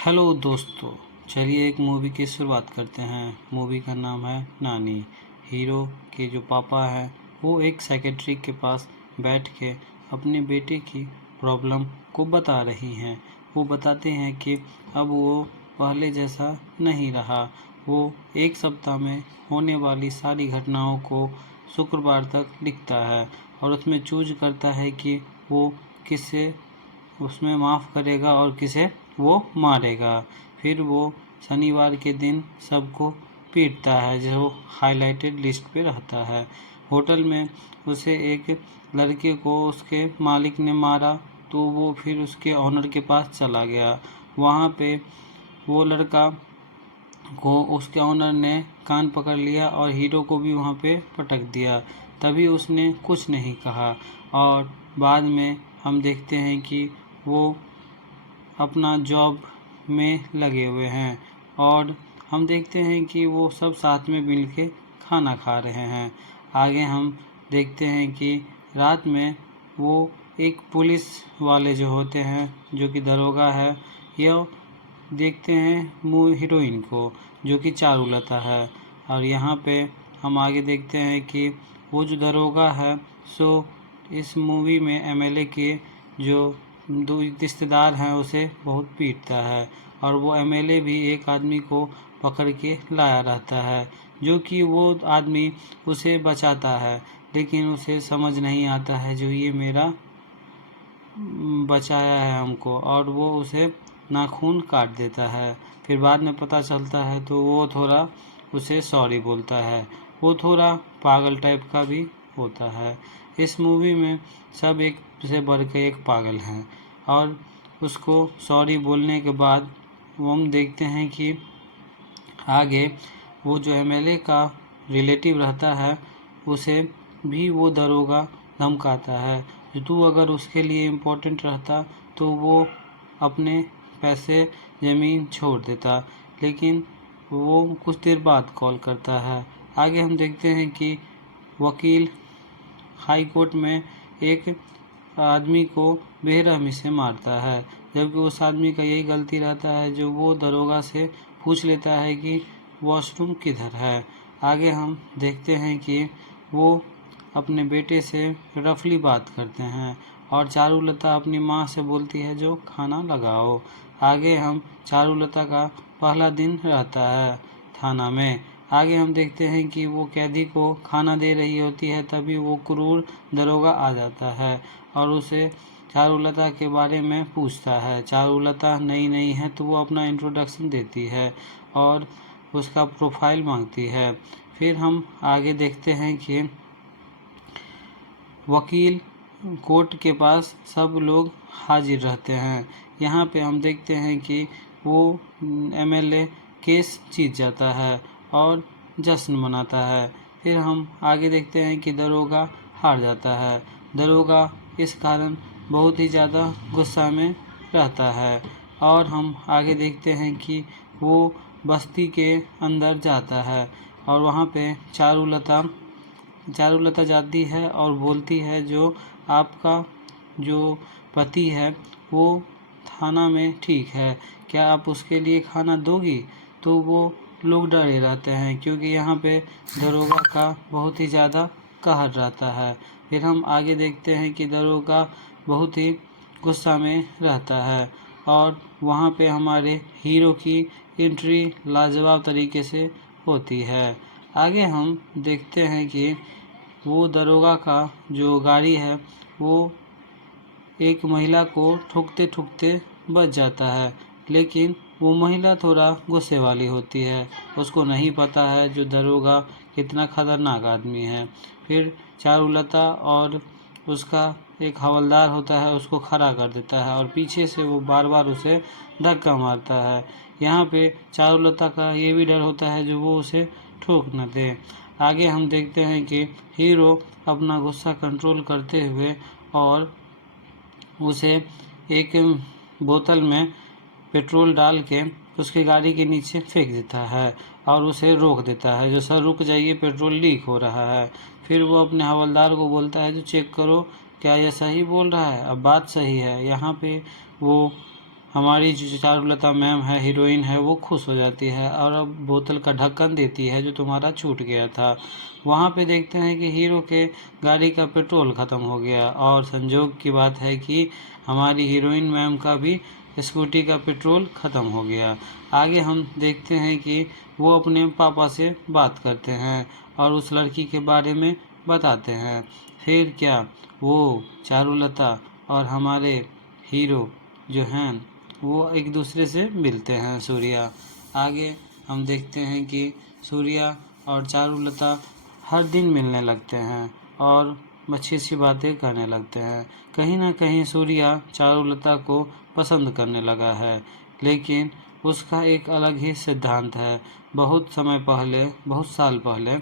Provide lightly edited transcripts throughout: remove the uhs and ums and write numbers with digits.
Hello दोस्तों, चलिए एक मूवी की शुरुआत करते हैं। मूवी का नाम है नानी। हीरो के जो पापा हैं वो एक सेक्रेटरी के पास बैठ के अपने बेटे की प्रॉब्लम को बता रही हैं। वो बताते हैं कि अब वो पहले जैसा नहीं रहा। वो एक सप्ताह में होने वाली सारी घटनाओं को शुक्रवार तक लिखता है और उसमें चूज करता है कि वो किसे उसमें माफ़ करेगा और किसे वो मारेगा। फिर वो शनिवार के दिन सबको पीटता है जो हाईलाइटेड लिस्ट पे रहता है। होटल में उसे एक लड़के को उसके मालिक ने मारा तो वो फिर उसके ऑनर के पास चला गया। वहाँ पे वो लड़का को उसके ऑनर ने कान पकड़ लिया और हीरो को भी वहाँ पे पटक दिया। तभी उसने कुछ नहीं कहा और बाद में हम देखते हैं कि वो अपना जॉब में लगे हुए हैं और हम देखते हैं कि वो सब साथ में मिल के खाना खा रहे हैं। आगे हम देखते हैं कि रात में वो एक पुलिस वाले जो होते हैं जो कि दरोगा है, यह देखते हैं हीरोइन को जो कि चारुलता है। और यहाँ पे हम आगे देखते हैं कि वो जो दरोगा है सो इस मूवी में एमएलए के जो दो रिश्तेदार हैं उसे बहुत पीटता है और वो एमएलए भी एक आदमी को पकड़ के लाया रहता है जो कि वो आदमी उसे बचाता है, लेकिन उसे समझ नहीं आता है जो ये मेरा बचाया है हमको, और वो उसे नाखून काट देता है। फिर बाद में पता चलता है तो वो थोड़ा उसे सॉरी बोलता है। वो थोड़ा पागल टाइप का भी होता है। इस मूवी में सब एक से बढ़ के एक पागल हैं और उसको सॉरी बोलने के बाद वो हम देखते हैं कि आगे वो जो एमएलए का रिलेटिव रहता है उसे भी वो दरोगा धमकाता है कि तू अगर उसके लिए इम्पोर्टेंट रहता तो वो अपने पैसे ज़मीन छोड़ देता, लेकिन वो कुछ देर बाद कॉल करता है। आगे हम देखते हैं कि वकील हाई कोर्ट में एक आदमी को बेरहमी से मारता है, जबकि उस आदमी का यही गलती रहता है जो वो दरोगा से पूछ लेता है कि वॉशरूम किधर है। आगे हम देखते हैं कि वो अपने बेटे से रफली बात करते हैं और चारुलता अपनी माँ से बोलती है जो खाना लगाओ। आगे हम चारुलता का पहला दिन रहता है थाना में। आगे हम देखते हैं कि वो कैदी को खाना दे रही होती है, तभी वो क्रूर दरोगा आ जाता है और उसे चारुलता के बारे में पूछता है। चारुलता नई नई है तो वो अपना इंट्रोडक्शन देती है और उसका प्रोफाइल मांगती है। फिर हम आगे देखते हैं कि वकील कोर्ट के पास सब लोग हाजिर रहते हैं। यहाँ पे हम देखते हैं कि वो एमएलए केस जीत जाता है और जश्न मनाता है। फिर हम आगे देखते हैं कि दरोगा हार जाता है। दरोगा इस कारण बहुत ही ज़्यादा गुस्सा में रहता है और हम आगे देखते हैं कि वो बस्ती के अंदर जाता है और वहाँ पे चारुलता जाती है और बोलती है जो आपका जो पति है वो थाना में ठीक है, क्या आप उसके लिए खाना दोगी? तो वो लोग डरे रहते हैं क्योंकि यहाँ पे दरोगा का बहुत ही ज़्यादा कहर रहता है। फिर हम आगे देखते हैं कि दरोगा बहुत ही गुस्सा में रहता है और वहाँ पे हमारे हीरो की एंट्री लाजवाब तरीके से होती है। आगे हम देखते हैं कि वो दरोगा का जो गाड़ी है वो एक महिला को ठुकते ठुकते बच जाता है, लेकिन वो महिला थोड़ा गुस्से वाली होती है। उसको नहीं पता है जो दरोगा कितना खतरनाक आदमी है। फिर चारुलता और उसका एक हवलदार होता है उसको खड़ा कर देता है और पीछे से वो बार बार उसे धक्का मारता है। यहाँ पे चारुलता का ये भी डर होता है जो वो उसे ठोक न दे। आगे हम देखते हैं कि हीरो अपना गुस्सा कंट्रोल करते हुए और उसे एक बोतल में पेट्रोल डाल के उसकी गाड़ी के नीचे फेंक देता है और उसे रोक देता है जो सर रुक जाइए पेट्रोल लीक हो रहा है। फिर वो अपने हवलदार को बोलता है जो चेक करो क्या यह सही बोल रहा है। अब बात सही है। यहाँ पे वो हमारी जो चारुलता मैम है, हीरोइन है, वो खुश हो जाती है और अब बोतल का ढक्कन देती है जो तुम्हारा छूट गया था। वहाँ पे देखते हैं कि हीरो के गाड़ी का पेट्रोल ख़त्म हो गया और संजोग की बात है कि हमारी हीरोइन मैम का भी स्कूटी का पेट्रोल ख़त्म हो गया। आगे हम देखते हैं कि वो अपने पापा से बात करते हैं और उस लड़की के बारे में बताते हैं। फिर क्या वो चारुलता और हमारे हीरो जो हैं वो एक दूसरे से मिलते हैं, सूर्या। आगे हम देखते हैं कि सूर्या और चारुलता हर दिन मिलने लगते हैं और अच्छी अच्छी बातें करने लगते हैं। कहीं ना कहीं सूर्या चारुलता को पसंद करने लगा है, लेकिन उसका एक अलग ही सिद्धांत है। बहुत समय पहले, बहुत साल पहले,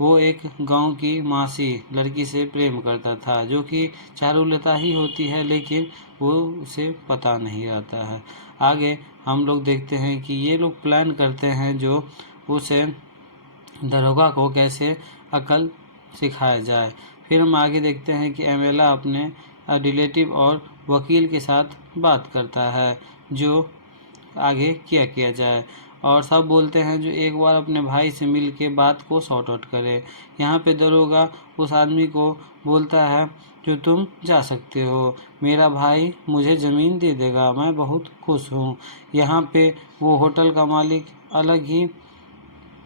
वो एक गांव की मासी लड़की से प्रेम करता था जो कि चारुलता ही होती है, लेकिन वो उसे पता नहीं रहता है। आगे हम लोग देखते हैं कि ये लोग प्लान करते हैं जो उसे दरोगा को कैसे अकल सिखाया जाए। फिर हम आगे देखते हैं कि एमेला अपने रिलेटिव और वकील के साथ बात करता है जो आगे क्या किया जाए, और सब बोलते हैं जो एक बार अपने भाई से मिल के बात को सॉर्ट आउट करे। यहाँ पे दरोगा उस आदमी को बोलता है जो तुम जा सकते हो, मेरा भाई मुझे ज़मीन दे देगा, मैं बहुत खुश हूँ। यहाँ पे वो होटल का मालिक अलग ही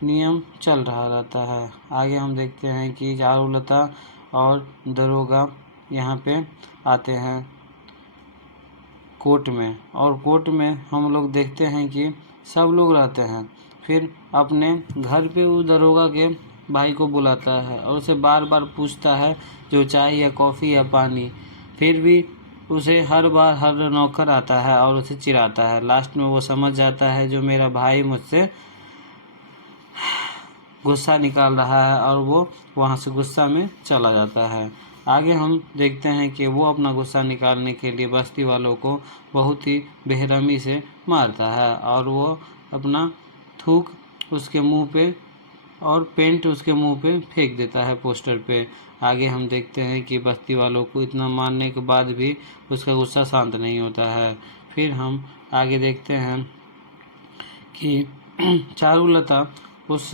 नियम चल रहा रहता है। आगे हम देखते हैं कि चारुलता और दरोगा यहाँ पे आते हैं कोर्ट में, और कोर्ट में हम लोग देखते हैं कि सब लोग रहते हैं। फिर अपने घर पे वो दरोगा के भाई को बुलाता है और उसे बार बार पूछता है जो चाय या कॉफ़ी या पानी। फिर भी उसे हर बार हर नौकर आता है और उसे चिढ़ाता है। लास्ट में वो समझ जाता है जो मेरा भाई मुझसे गुस्सा निकाल रहा है और वो वहाँ से गुस्सा में चला जाता है। आगे हम देखते हैं कि वो अपना गुस्सा निकालने के लिए बस्ती वालों को बहुत ही बेरहमी से मारता है और वो अपना थूक उसके मुंह पे और पेंट उसके मुंह पे फेंक देता है पोस्टर पे। आगे हम देखते हैं कि बस्ती वालों को इतना मारने के बाद भी उसका गुस्सा शांत नहीं होता है। फिर हम आगे देखते हैं कि चारुलता उस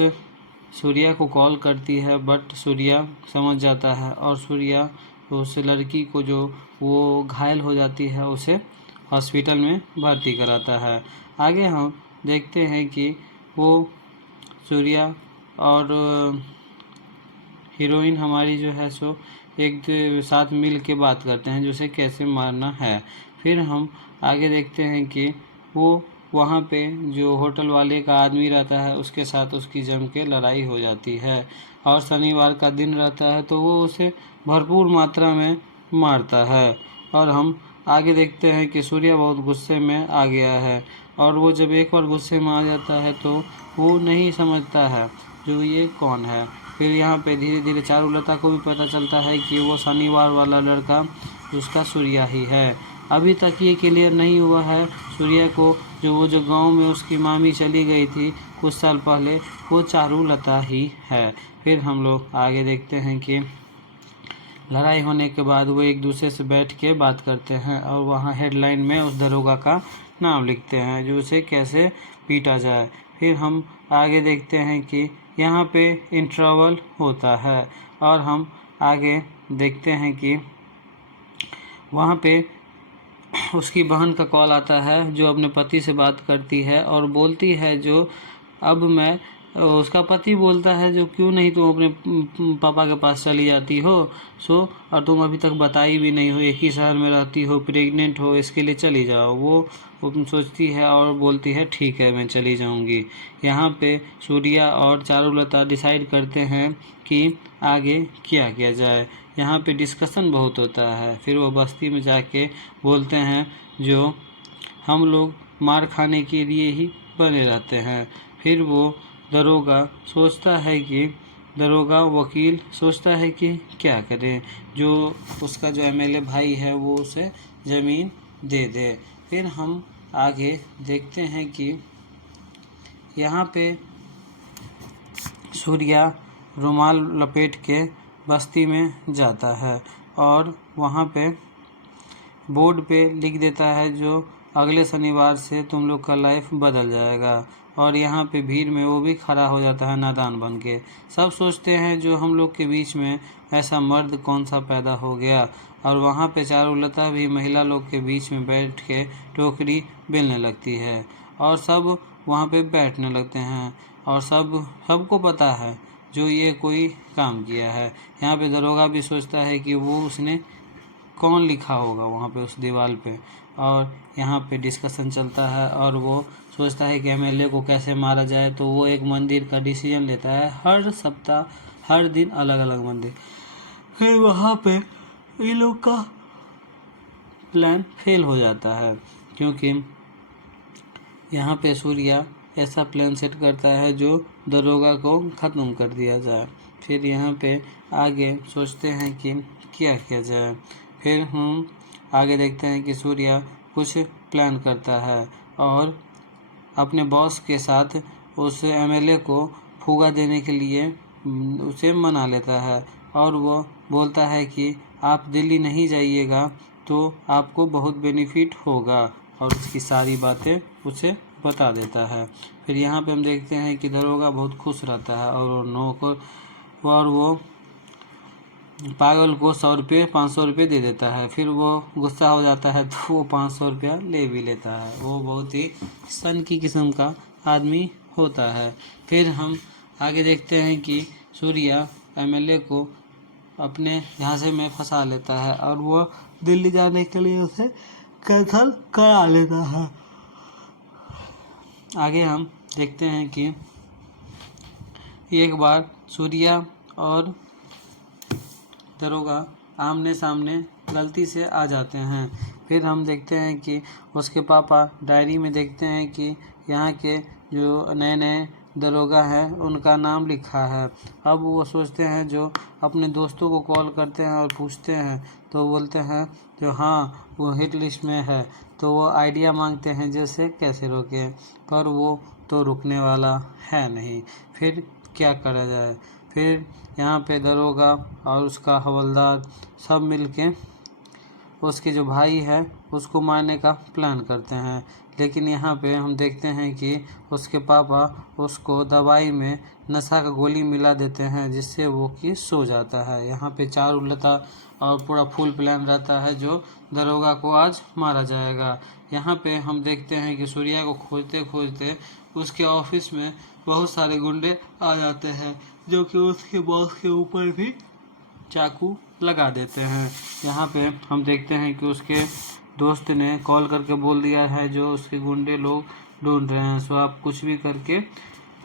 सूर्या को कॉल करती है, बट सूर्या समझ जाता है और सूर्या उस लड़की को जो वो घायल हो जाती है उसे हॉस्पिटल में भर्ती कराता है। आगे हम देखते हैं कि वो सूर्या और हीरोइन हमारी जो है सो एक साथ मिल के बात करते हैं जो उसे कैसे मारना है। फिर हम आगे देखते हैं कि वो वहाँ पे जो होटल वाले का आदमी रहता है उसके साथ उसकी जम के लड़ाई हो जाती है और शनिवार का दिन रहता है तो वो उसे भरपूर मात्रा में मारता है। और हम आगे देखते हैं कि सूर्या बहुत गुस्से में आ गया है और वो जब एक बार गुस्से में आ जाता है तो वो नहीं समझता है जो ये कौन है। फिर यहाँ पे धीरे धीरे चारुलता को भी पता चलता है कि वो शनिवार वाला लड़का उसका सूर्या ही है। अभी तक ये क्लियर नहीं हुआ है सूर्या को जो गांव में उसकी मामी चली गई थी कुछ साल पहले वो चारुलता ही है। फिर हम लोग आगे देखते हैं कि लड़ाई होने के बाद वो एक दूसरे से बैठ के बात करते हैं और वहाँ हेडलाइन में उस दरोगा का नाम लिखते हैं जो उसे कैसे पीटा जाए। फिर हम आगे देखते हैं कि यहाँ पे इंटरवल होता है और हम आगे देखते हैं कि वहाँ पे उसकी बहन का कॉल आता है जो अपने पति से बात करती है और बोलती है जो अब मैं उसका पति बोलता है जो क्यों नहीं तुम अपने पापा के पास चली जाती हो और तुम अभी तक बताई भी नहीं हो, एक ही शहर में रहती हो, प्रेग्नेंट हो, इसके लिए चली जाओ। वो सोचती है और बोलती है ठीक है मैं चली जाऊंगी। यहाँ पे सूर्या और चारुलता डिसाइड करते हैं कि आगे क्या किया जाए। यहाँ पे डिस्कशन बहुत होता है। फिर वो बस्ती में जाके बोलते हैं जो हम लोग मार खाने के लिए ही बने रहते हैं। फिर वो दरोगा वकील सोचता है कि क्या करें, जो उसका जो एमएलए भाई है वो उसे ज़मीन दे दे। फिर हम आगे देखते हैं कि यहाँ पे सूर्या रुमाल लपेट के बस्ती में जाता है और वहाँ पे बोर्ड पे लिख देता है जो अगले शनिवार से तुम लोग का लाइफ बदल जाएगा। और यहाँ पे भीड़ में वो भी खड़ा हो जाता है नादान बन के। सब सोचते हैं जो हम लोग के बीच में ऐसा मर्द कौन सा पैदा हो गया। और वहाँ पे चारुलता भी महिला लोग के बीच में बैठ के टोकरी बेलने लगती है और सब वहाँ पे बैठने लगते हैं। और सबको पता है जो ये कोई काम किया है। यहाँ पे दरोगा भी सोचता है कि वो उसने कौन लिखा होगा वहाँ पे उस दीवार पे। और यहाँ पे डिस्कशन चलता है और वो सोचता है कि एमएलए को कैसे मारा जाए। तो वो एक मंदिर का डिसीजन लेता है, हर सप्ताह हर दिन अलग अलग मंदिर। फिर वहाँ पे इन लोग का प्लान फेल हो जाता है क्योंकि यहाँ पे सूर्या ऐसा प्लान सेट करता है जो दरोगा को ख़त्म कर दिया जाए। फिर यहाँ पे आगे सोचते हैं कि क्या किया जाए। फिर हम आगे देखते हैं कि सूर्या कुछ प्लान करता है और अपने बॉस के साथ उस एमएलए को फूगा देने के लिए उसे मना लेता है। और वो बोलता है कि आप दिल्ली नहीं जाइएगा तो आपको बहुत बेनिफिट होगा, और उसकी सारी बातें उसे बता देता है। फिर यहाँ पे हम देखते हैं कि दरोगा बहुत खुश रहता है और वो पागल को 100 रुपये 500 रुपये दे देता है। फिर वो गुस्सा हो जाता है तो वो 500 रुपया ले भी लेता है। वो बहुत ही सन की किस्म का आदमी होता है। फिर हम आगे देखते हैं कि सूर्या एमएलए को अपने झांसे में फंसा लेता है और वो दिल्ली जाने के लिए उसे कैंसल करा लेता है। आगे हम देखते हैं कि एक बार सूर्या और दरोगा आमने सामने गलती से आ जाते हैं। फिर हम देखते हैं कि उसके पापा डायरी में देखते हैं कि यहाँ के जो नए नए दरोगा हैं उनका नाम लिखा है। अब वो सोचते हैं, जो अपने दोस्तों को कॉल करते हैं और पूछते हैं तो बोलते हैं जो हाँ वो हिट लिस्ट में है। तो वो आइडिया मांगते हैं जैसे कैसे रोकें, पर वो तो रुकने वाला है नहीं। फिर क्या करा जाए। फिर यहाँ पे दरोगा और उसका हवलदार सब मिलके उसके जो भाई है उसको मारने का प्लान करते हैं। लेकिन यहाँ पे हम देखते हैं कि उसके पापा उसको दवाई में नशा का गोली मिला देते हैं जिससे वो कि सो जाता है। यहाँ पे चारुलता और पूरा फुल प्लान रहता है जो दरोगा को आज मारा जाएगा। यहाँ पे हम देखते हैं कि सूर्या को खोजते खोजते उसके ऑफिस में बहुत सारे गुंडे आ जाते हैं जो कि उसके बॉस के ऊपर भी चाकू लगा देते हैं। यहाँ पे हम देखते हैं कि उसके दोस्त ने कॉल करके बोल दिया है जो उसके गुंडे लोग ढूंढ रहे हैं, सो आप कुछ भी करके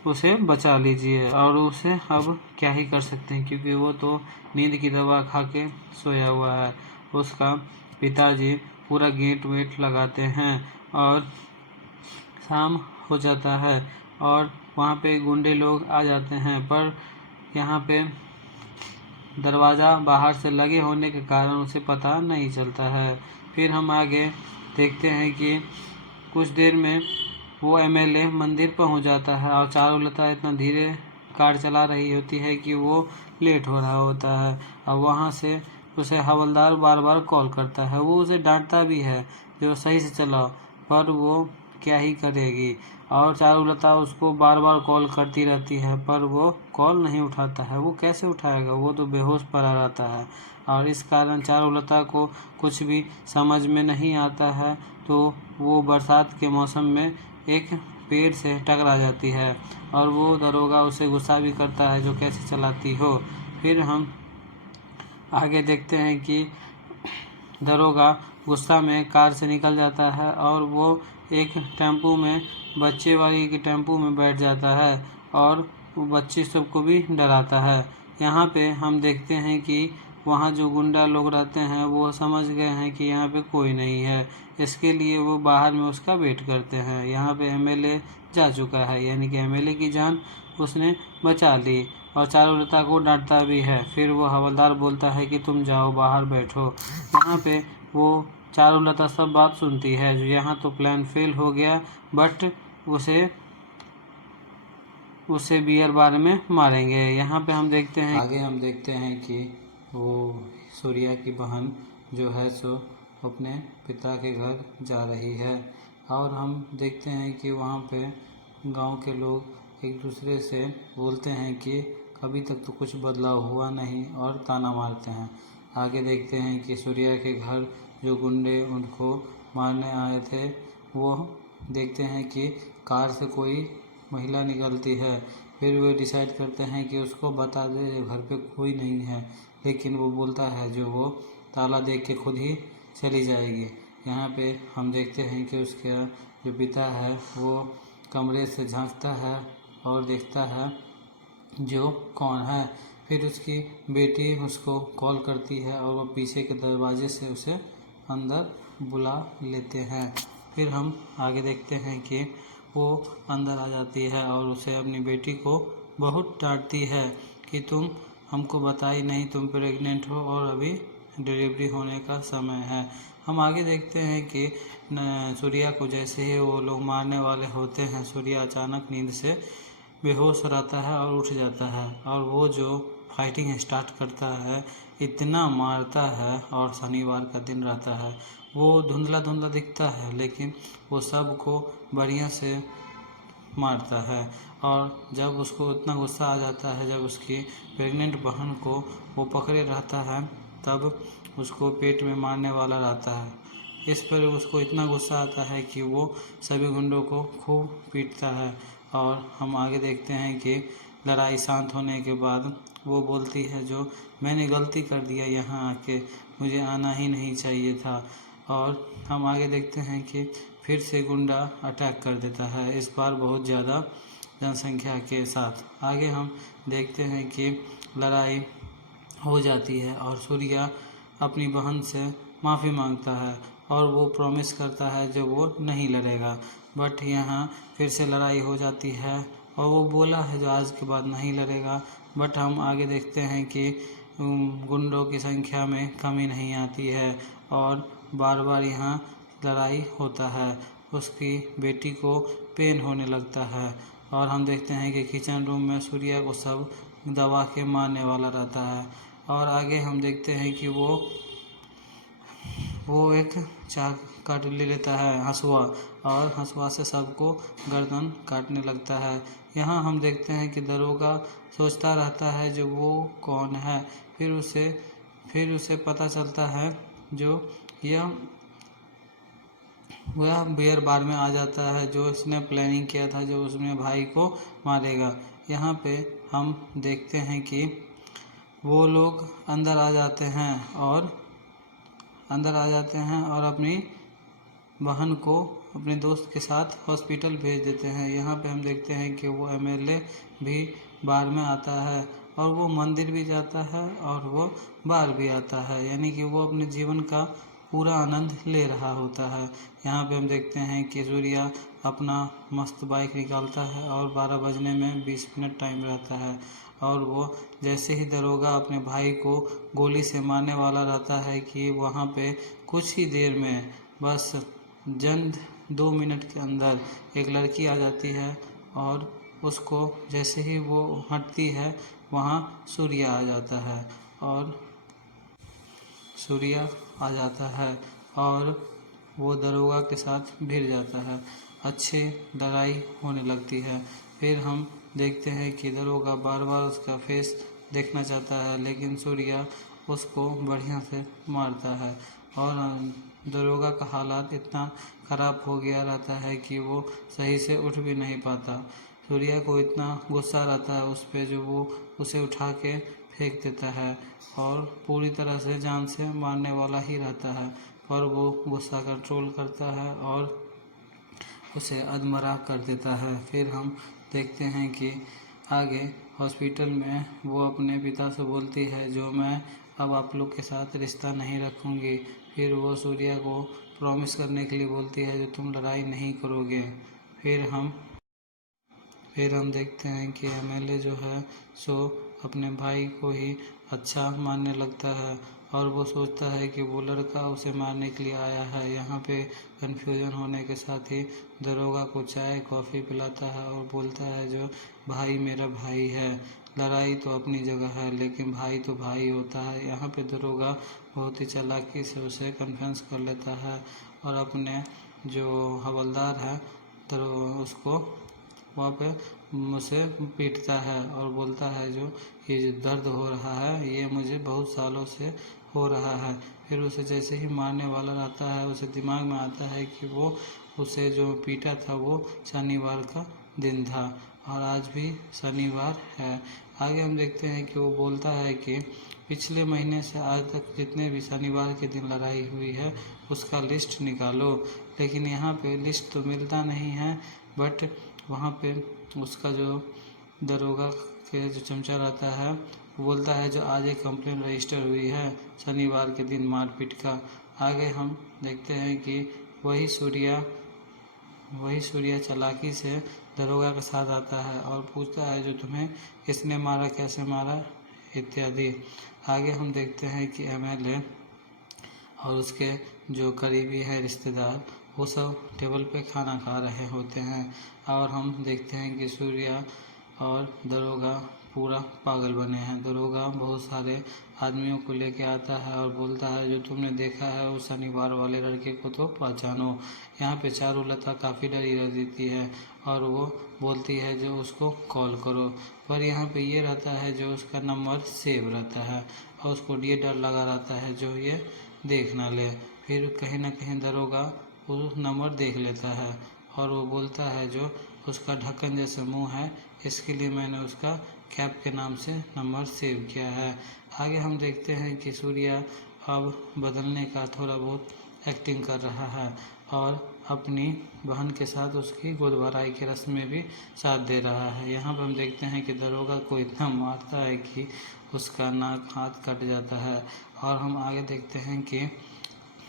उसे बचा लीजिए। और उसे अब क्या ही कर सकते हैं क्योंकि वो तो नींद की दवा खा के सोया हुआ है। उसका पिताजी पूरा गेट वेट लगाते हैं और शाम हो जाता है और वहाँ पे गुंडे लोग आ जाते हैं, पर यहाँ पे दरवाज़ा बाहर से लगे होने के कारण उसे पता नहीं चलता है। फिर हम आगे देखते हैं कि कुछ देर में वो एमएलए मंदिर पहुंच जाता है और चारुलता इतना धीरे कार चला रही होती है कि वो लेट हो रहा होता है। और वहाँ से उसे हवलदार बार बार कॉल करता है। वो उसे डांटता भी है जो सही से चलाओ, पर वो क्या ही करेगी। और चारुलता उसको बार बार कॉल करती रहती है पर वो कॉल नहीं उठाता है। वो कैसे उठाएगा, वो तो बेहोश पड़ा रहता है। और इस कारण चारुलता को कुछ भी समझ में नहीं आता है। तो वो बरसात के मौसम में एक पेड़ से टकरा जाती है और वो दरोगा उसे गुस्सा भी करता है जो कैसे चलाती हो। फिर हम आगे देखते हैं कि दरोगा गुस्सा में कार से निकल जाता है और वो एक टेम्पू में बच्चे वाली की टेम्पू में बैठ जाता है और वो बच्चे सबको भी डराता है। यहाँ पे हम देखते हैं कि वहाँ जो गुंडा लोग रहते हैं वो समझ गए हैं कि यहाँ पे कोई नहीं है, इसके लिए वो बाहर में उसका वेट करते हैं। यहाँ पे एमएलए जा चुका है, यानी कि एमएलए की जान उसने बचा ली और चारुलता को डांटता भी है। फिर वो हवलदार बोलता है कि तुम जाओ बाहर बैठो। यहाँ पे वो चारुलता सब बात सुनती है। जो यहाँ तो प्लान फेल हो गया, बट उसे बियर बार में मारेंगे। यहाँ पे हम देखते हैं कि वो सूर्या की बहन जो है सो अपने पिता के घर जा रही है। और हम देखते हैं कि वहाँ पे गांव के लोग एक दूसरे से बोलते हैं कि अभी तक तो कुछ बदलाव हुआ नहीं और ताना मारते हैं। आगे देखते हैं कि सूर्या के घर जो गुंडे उनको मारने आए थे वो देखते हैं कि कार से कोई महिला निकलती है। फिर वे डिसाइड करते हैं कि उसको बता दे घर पे कोई नहीं है, लेकिन वो बोलता है जो वो ताला देख के खुद ही चली जाएगी। यहाँ पे हम देखते हैं कि उसका जो पिता है वो कमरे से झांकता है और देखता है जो कौन है। फिर उसकी बेटी उसको कॉल करती है और वो पीछे के दरवाजे से उसे अंदर बुला लेते हैं। फिर हम आगे देखते हैं कि वो अंदर आ जाती है और उसे अपनी बेटी को बहुत डांटती है कि तुम हमको बताई नहीं, तुम प्रेग्नेंट हो और अभी डिलीवरी होने का समय है। हम आगे देखते हैं कि सूर्या को जैसे ही वो लोग मारने वाले होते हैं, सूर्या अचानक नींद से बेहोश रहता है और उठ जाता है और वो जो फाइटिंग स्टार्ट करता है इतना मारता है। और शनिवार का दिन रहता है, वो धुंधला धुंधला दिखता है लेकिन वो सबको बढ़िया से मारता है। और जब उसको इतना गुस्सा आ जाता है, जब उसकी प्रेग्नेंट बहन को वो पकड़े रहता है तब उसको पेट में मारने वाला रहता है। इस पर उसको इतना गुस्सा आता है कि वो सभी गुंडों को खूब पीटता है। और हम आगे देखते हैं कि लड़ाई शांत होने के बाद वो बोलती है जो मैंने गलती कर दिया, यहाँ आके मुझे आना ही नहीं चाहिए था। और हम आगे देखते हैं कि फिर से गुंडा अटैक कर देता है, इस बार बहुत ज़्यादा जनसंख्या के साथ। आगे हम देखते हैं कि लड़ाई हो जाती है और सूर्या अपनी बहन से माफ़ी मांगता है और वो प्रॉमिस करता है जो वो नहीं लड़ेगा। बट यहाँ फिर से लड़ाई हो जाती है और वो बोला है जो आज के बाद नहीं लड़ेगा। बट हम आगे देखते हैं कि गुंडों की संख्या में कमी नहीं आती है और बार बार यहाँ लड़ाई होता है। उसकी बेटी को पेन होने लगता है और हम देखते हैं कि किचन रूम में सूर्या को सब दबा के मारने वाला रहता है। और आगे हम देखते हैं कि वो एक चाक काट ले लेता है, हंसुआ, और हंसुआ से सबको गर्दन काटने लगता है। यहाँ हम देखते हैं कि दरोगा सोचता रहता है जो वो कौन है। फिर उसे पता चलता है जो वह बियर बार में आ जाता है जो इसने प्लानिंग किया था, जो उसने भाई को मारेगा। यहाँ पे हम देखते हैं कि वो लोग अंदर आ जाते हैं और अपनी बहन को अपने दोस्त के साथ हॉस्पिटल भेज देते हैं। यहाँ पे हम देखते हैं कि वो एमएलए भी बार में आता है और वो मंदिर भी जाता है और वो बार भी आता है, यानी कि वो अपने जीवन का पूरा आनंद ले रहा होता है। यहाँ पे हम देखते हैं कि सूर्या अपना मस्त बाइक निकालता है और 12 बजने में 20 मिनट टाइम रहता है और वो जैसे ही दरोगा अपने भाई को गोली से मारने वाला रहता है कि वहाँ पे कुछ ही देर में, बस चंद 2 मिनट के अंदर एक लड़की आ जाती है और उसको जैसे ही वो हटती है वहाँ सूर्या आ जाता है और वो दरोगा के साथ भिड़ जाता है। अच्छी लड़ाई होने लगती है। फिर हम देखते हैं कि दरोगा बार बार उसका फेस देखना चाहता है लेकिन सूर्या उसको बढ़िया से मारता है और दरोगा का हालात इतना ख़राब हो गया रहता है कि वो सही से उठ भी नहीं पाता। सूर्या को इतना गुस्सा रहता है उस पर जो वो उसे उठा के फेंक देता है और पूरी तरह से जान से मारने वाला ही रहता है, पर वो गुस्सा कंट्रोल करता है और उसे अधमरा कर देता है। फिर हम देखते हैं कि आगे हॉस्पिटल में वो अपने पिता से बोलती है जो मैं अब आप लोग के साथ रिश्ता नहीं रखूँगी। फिर वो सूर्या को प्रॉमिस करने के लिए बोलती है जो तुम लड़ाई नहीं करोगे। फिर हम देखते हैं कि एमएलए जो है सो अपने भाई को ही अच्छा मानने लगता है और वो सोचता है कि वो लड़का उसे मारने के लिए आया है। यहाँ पे कन्फ्यूजन होने के साथ ही दरोगा को चाय कॉफ़ी पिलाता है और बोलता है जो भाई मेरा भाई है। लड़ाई तो अपनी जगह है, लेकिन भाई तो भाई होता है। यहाँ पे दरोगा बहुत ही चालाकी से उसे कन्विंस कर लेता है और अपने जो हवलदार है उसको वहाँ पे उसे पीटता है और बोलता है जो ये जो दर्द हो रहा है ये मुझे बहुत सालों से हो रहा है। फिर उसे जैसे ही मारने वाला रहता है उसे दिमाग में आता है कि वो उसे जो पीटा था वो शनिवार का दिन था और आज भी शनिवार है। आगे हम देखते हैं कि वो बोलता है कि पिछले महीने से आज तक जितने भी शनिवार के दिन लड़ाई हुई है उसका लिस्ट निकालो, लेकिन यहाँ पे लिस्ट तो मिलता नहीं है। बट वहाँ पे उसका जो दरोगा के जो चमचा रहता है वो बोलता है जो आज एक कंप्लेन रजिस्टर हुई है शनिवार के दिन मारपीट का। आगे हम देखते हैं कि वही सूर्या चालाकी से दरोगा के साथ आता है और पूछता है जो तुम्हें इसने मारा, कैसे मारा इत्यादि। आगे हम देखते हैं कि एमएलए और उसके जो करीबी है रिश्तेदार वो सब टेबल पे खाना खा रहे होते हैं और हम देखते हैं कि सूर्या और दरोगा पूरा पागल बने हैं। दरोगा बहुत सारे आदमियों को लेके आता है और बोलता है जो तुमने देखा है उस शनिवार वाले लड़के को तो पहचानो। यहाँ पे चारुलता काफ़ी डरी रहती है और वो बोलती है जो उसको कॉल करो, पर यहाँ पे ये रहता है जो उसका नंबर सेव रहता है और उसको ये डर लगा रहता है जो ये देख ना ले। फिर कहीं ना कहीं दरोगा वो नंबर देख लेता है और वो बोलता है जो उसका ढक्कन जैसा मुंह है इसके लिए मैंने उसका कैप के नाम से नंबर सेव किया है। आगे हम देखते हैं कि सूर्या अब बदलने का थोड़ा बहुत एक्टिंग कर रहा है और अपनी बहन के साथ उसकी गोद भराई की रस्म में भी साथ दे रहा है। यहाँ पर हम देखते हैं कि दरोगा को इतना मारता है कि उसका नाक हाथ कट जाता है और हम आगे देखते हैं कि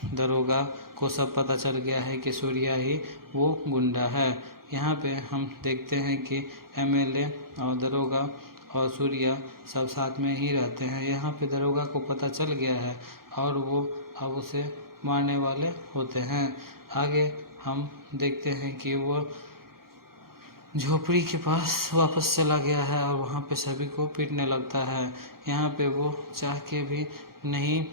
दरोगा को सब पता चल गया है कि सूर्या ही वो गुंडा है। यहाँ पे हम देखते हैं कि एमएलए और दरोगा और सूर्या सब साथ में ही रहते हैं। यहाँ पे दरोगा को पता चल गया है और वो अब उसे मारने वाले होते हैं। आगे हम देखते हैं कि वो झोपड़ी के पास वापस चला गया है और वहाँ पे सभी को पीटने लगता है। यहाँ पे वो चाह के भी नहीं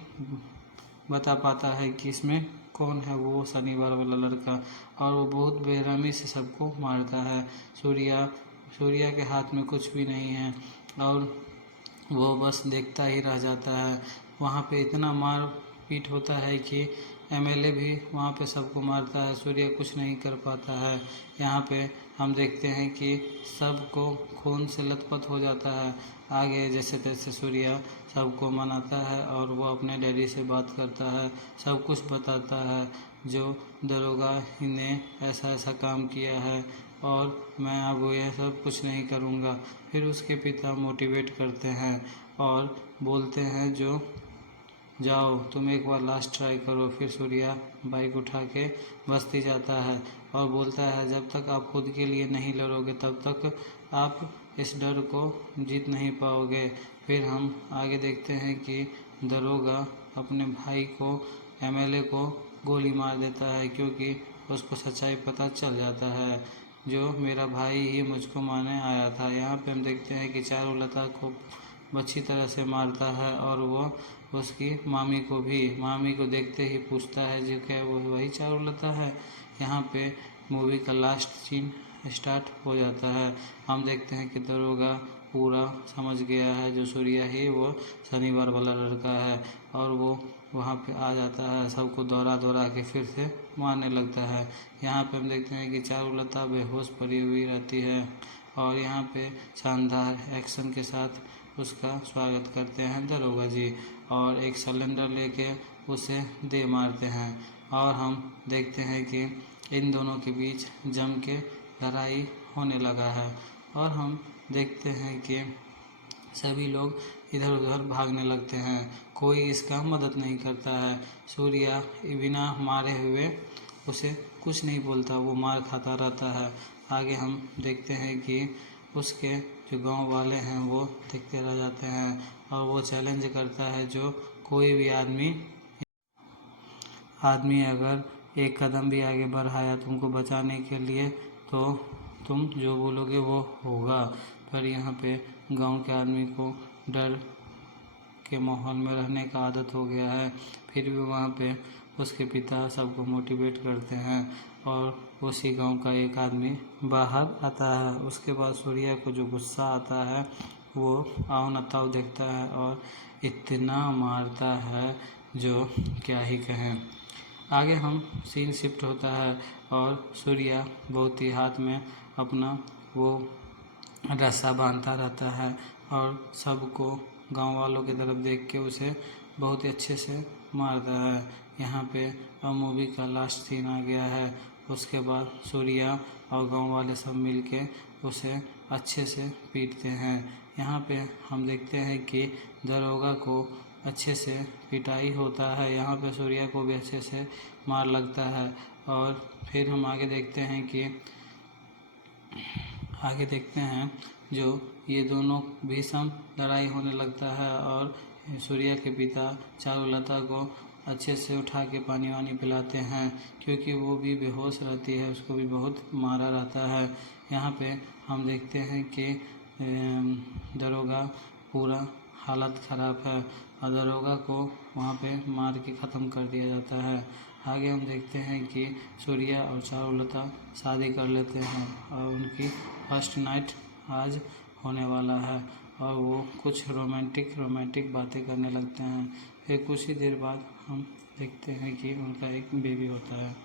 बता पाता है कि इसमें कौन है वो शनिवार वाला लड़का और वो बहुत बेरहमी से सबको मारता है। सूर्या के हाथ में कुछ भी नहीं है और वो बस देखता ही रह जाता है। वहाँ पे इतना मार पीट होता है कि एमएलए भी वहाँ पे सबको मारता है, सूर्या कुछ नहीं कर पाता है। यहाँ पे हम देखते हैं कि सबको खून से लथपथ हो जाता है। आगे जैसे तैसे सूर्या सबको मनाता है और वो अपने डैडी से बात करता है, सब कुछ बताता है जो दरोगा ने ऐसा काम किया है और मैं अब ये सब कुछ नहीं करूँगा। फिर उसके पिता मोटिवेट करते हैं और बोलते हैं जो जाओ तुम एक बार लास्ट ट्राई करो। फिर सूर्या बाइक उठा के बस्ती जाता है और बोलता है जब तक आप खुद के लिए नहीं लड़ोगे तब तक आप इस डर को जीत नहीं पाओगे। फिर हम आगे देखते हैं कि दरोगा अपने भाई को एमएलए को गोली मार देता है क्योंकि उसको सच्चाई पता चल जाता है जो मेरा भाई ही मुझको मारने आया था। यहाँ पे हम देखते हैं कि चारुलता को अच्छी तरह से मारता है और वो उसकी मामी को देखते ही पूछता है जो क्या वो वही चारुलता है। यहाँ पे मूवी का लास्ट सीन स्टार्ट हो जाता है। हम देखते हैं कि दरोगा पूरा समझ गया है जो सूर्या ही वो शनिवार वाला लड़का है और वो वहाँ पे आ जाता है, सबको दौड़ा के फिर से मारने लगता है। यहाँ पे हम देखते हैं कि चारुलता बेहोश पड़ी हुई रहती है और यहाँ पे शानदार एक्शन के साथ उसका स्वागत करते हैं दरोगा जी और एक सिलेंडर लेके उसे दे मारते हैं और हम देखते हैं कि इन दोनों के बीच जम के लड़ाई होने लगा है और हम देखते हैं कि सभी लोग इधर उधर भागने लगते हैं, कोई इसका मदद नहीं करता है। सूर्या बिना मारे हुए उसे कुछ नहीं बोलता, वो मार खाता रहता है। आगे हम देखते हैं कि उसके जो गांव वाले हैं वो देखते रह जाते हैं और वो चैलेंज करता है जो कोई भी आदमी अगर एक कदम भी आगे बढ़ाया तुमको बचाने के लिए तो तुम जो बोलोगे वो होगा। पर यहाँ पे गांव के आदमी को डर के माहौल में रहने का आदत हो गया है। फिर भी वहाँ पे उसके पिता सबको मोटिवेट करते हैं और उसी गांव का एक आदमी बाहर आता है। उसके बाद सूर्या को जो गुस्सा आता है वो आओ न ताओ देखता है और इतना मारता है जो क्या ही कहें। आगे हम सीन शिफ्ट होता है और सूर्या बहुत ही हाथ में अपना वो रस्सा बांधता रहता है और सबको गांव वालों की तरफ देख के उसे बहुत ही अच्छे से मारता है। यहाँ पे अब मूवी का लास्ट सीन आ गया है। उसके बाद सूर्या और गांव वाले सब मिलके उसे अच्छे से पीटते हैं। यहाँ पे हम देखते हैं कि दरोगा को अच्छे से पिटाई होता है। यहाँ पे सूर्या को भी अच्छे से मार लगता है और फिर हम आगे देखते हैं जो ये दोनों भीषण लड़ाई होने लगता है और सूर्या के पिता चारुलता को अच्छे से उठा के पानी वानी पिलाते हैं क्योंकि वो भी बेहोश रहती है, उसको भी बहुत मारा रहता है। यहाँ पे हम देखते हैं कि दरोगा पूरा हालत ख़राब है और दरोगा को वहाँ पे मार के ख़त्म कर दिया जाता है। आगे हम देखते हैं कि सूर्या और चारुलता शादी कर लेते हैं और उनकी फर्स्ट नाइट आज होने वाला है और वो कुछ रोमांटिक बातें करने लगते हैं। फिर कुछ ही देर बाद हम देखते हैं कि उनका एक बेबी होता है।